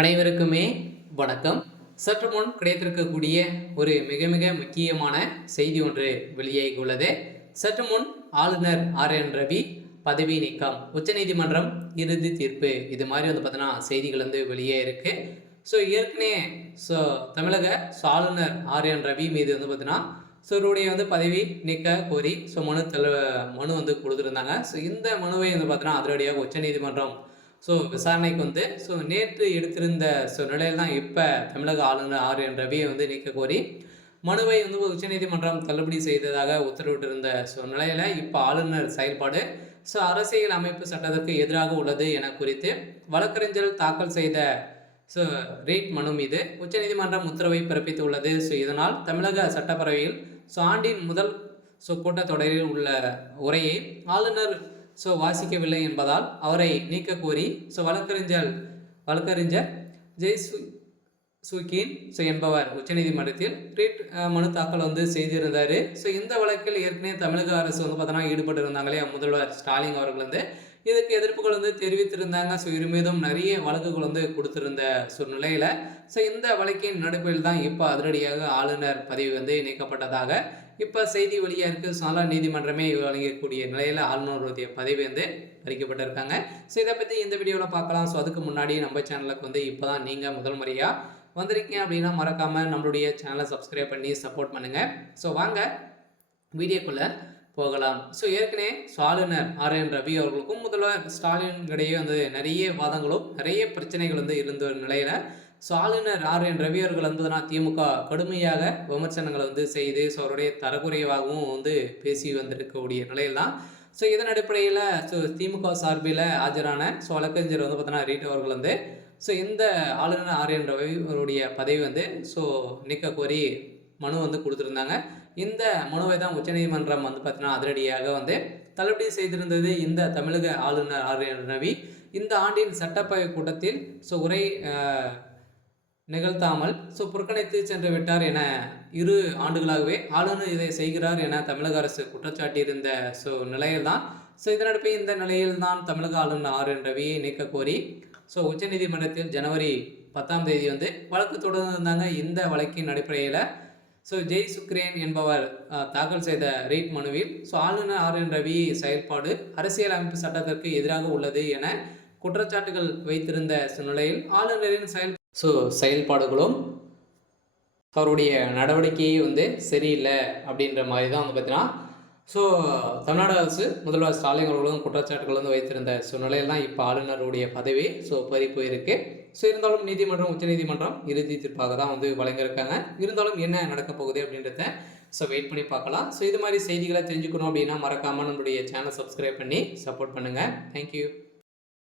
அனைவருக்குமே வணக்கம். சற்று முன் கிடைத்திருக்கக்கூடிய ஒரு மிக மிக முக்கியமான செய்தி ஒன்று வெளியாகி உள்ளது. சற்று முன் ஆளுநர் RN ரவி பதவி நீக்கம், உச்சநீதிமன்றம் இறுதி தீர்ப்பு, இது மாதிரி பார்த்தீங்கன்னா செய்திகள் வெளியே இருக்கு. ஸோ ஏற்கனவே தமிழக ஆளுநர் RN ரவி மீது பார்த்தீங்கன்னா இவருடைய பதவி நீக்க கோரி மனு கொடுத்துருந்தாங்க. ஸோ இந்த மனுவை பார்த்தீங்கன்னா அதிரடியாக உச்சநீதிமன்றம் விசாரணைக்கு நேற்று எடுத்திருந்த நிலையில் தான் இப்போ தமிழக ஆளுநர் RN ரவியை நீக்க கோரி மனுவை உச்சநீதிமன்றம் தள்ளுபடி செய்ததாக உத்தரவிட்டிருந்த நிலையில் இப்போ ஆளுநர் செயல்பாடு அரசியல் அமைப்பு சட்டத்திற்கு எதிராக உள்ளது என குறித்து வழக்கறிஞர் தாக்கல் செய்த ரேட் மனு மீது உச்சநீதிமன்றம் உத்தரவை பிறப்பித்துள்ளது. இதனால் தமிழக சட்டப்பேரவையில் ஆண்டின் முதல் கூட்டத்தொடரில் உள்ள உரையை ஆளுநர் வாசிக்கவில்லை என்பதால் அவரை நீக்க கோரி வழக்கறிஞர் ஜெய் சுகீன் என்பவர் உச்சநீதிமன்றத்தில் ரிட் மனு தாக்கல் செய்திருந்தார். இந்த வழக்கில் ஏற்கனவே தமிழக அரசு பார்த்தோன்னா ஈடுபட்டு இருந்தாங்களே முதல்வர் ஸ்டாலின் அவர்கள் இதுக்கு எதிர்ப்புகள் தெரிவித்திருந்தாங்க. இரு மீதும் நிறைய வழக்குகள் கொடுத்திருந்த நிலையில் இந்த வழக்கின் நடுப்பில் தான் இப்போ அதிரடியாக ஆளுநர் பதவி நீக்கப்பட்டதாக இப்போ செய்தி வெளியாக இருக்குது. சாலா நீதிமன்றமே வழங்கக்கூடிய நிலையில் ஆளுநருடைய பதவி அறிக்கப்பட்டிருக்காங்க. இதை பற்றி இந்த வீடியோவில் பார்க்கலாம். அதுக்கு முன்னாடி நம்ம சேனலுக்கு இப்போ தான் நீங்கள் முதல் முறையாக வந்திருக்கீங்க அப்படின்னா மறக்காமல் நம்மளுடைய சேனலை சப்ஸ்கிரைப் பண்ணி சப்போர்ட் பண்ணுங்கள். வாங்க வீடியோக்குள்ளே போகலாம். ஏற்கனவே ஆளுநர் RN ரவி அவர்களுக்கும் முதல்வர் ஸ்டாலின் இடையே நிறைய வாதங்களும் நிறைய பிரச்சனைகள் இருந்த நிலையில் ஆளுநர் RN ரவி அவர்கள் திமுக கடுமையாக விமர்சனங்களை செய்து அவருடைய தரக்குறைவாகவும் பேசி வந்திருக்கக்கூடிய நிலையில் தான் இதன் அடிப்படையில் திமுக சார்பில் ஆஜரான வழக்கறிஞர் பார்த்தோன்னா ரீட் அவர்கள் இந்த ஆளுநர் RN ரவி அவருடைய பதவி நீக்க கோரி மனு கொடுத்துருந்தாங்க. இந்த மனுவை தான் உச்சநீதிமன்றம் பார்த்தீங்கன்னா அதிரடியாக தள்ளுபடி செய்திருந்தது. இந்த தமிழக ஆளுநர் RN ரவி இந்த ஆண்டின் சட்டப்பேரவை கூட்டத்தில் உரை நிகழ்த்தாமல் புறக்கணித்து சென்று விட்டார் என 2 ஆண்டுகளாகவே ஆளுநர் இதை செய்கிறார் என தமிழக அரசு குற்றச்சாட்டியிருந்த நிலையில் தான் இதனடுப்பு இந்த நிலையில் தான் தமிழக ஆளுநர் RN ரவியை நீக்க கோரி உச்சநீதிமன்றத்தில் ஜனவரி 10ஆம் தேதி வழக்கு தொடர்ந்திருந்தாங்க. இந்த வழக்கின் அடிப்படையில் ஜெய் சுக்ரேன் என்பவர் தாக்கல் செய்த ரீட் மனுவில் ஆளுநர் RN ரவி செயல்பாடு அரசியல் அமைப்பு சட்டத்திற்கு எதிராக உள்ளது என குற்றச்சாட்டுகள் வைத்திருந்த நிலையில் ஆளுநரின் செயல்பாடுகளும் அவருடைய நடவடிக்கையே சரியில்லை அப்படின்ற மாதிரி தான் பார்த்தீங்கன்னா தமிழ்நாடு அரசு முதல்வர் ஸ்டாலின் அவர்களும் குற்றச்சாட்டுகள் வைத்திருந்த நிலையில் தான் இப்போ ஆளுநருடைய பதவி பறிப்பு இருக்குது. இருந்தாலும் நீதிமன்றம் உச்சநீதிமன்றம் இறுதி தீர்ப்பாக தான் வழங்கியிருக்காங்க. இருந்தாலும் என்ன நடக்க போகுது அப்படின்றத வெயிட் பண்ணி பார்க்கலாம். இது மாதிரி செய்திகளை தெரிஞ்சுக்கணும் அப்படின்னா மறக்காமல் நம்மளுடைய சேனல் சப்ஸ்கிரைப் பண்ணி சப்போர்ட் பண்ணுங்கள். தேங்க்யூ.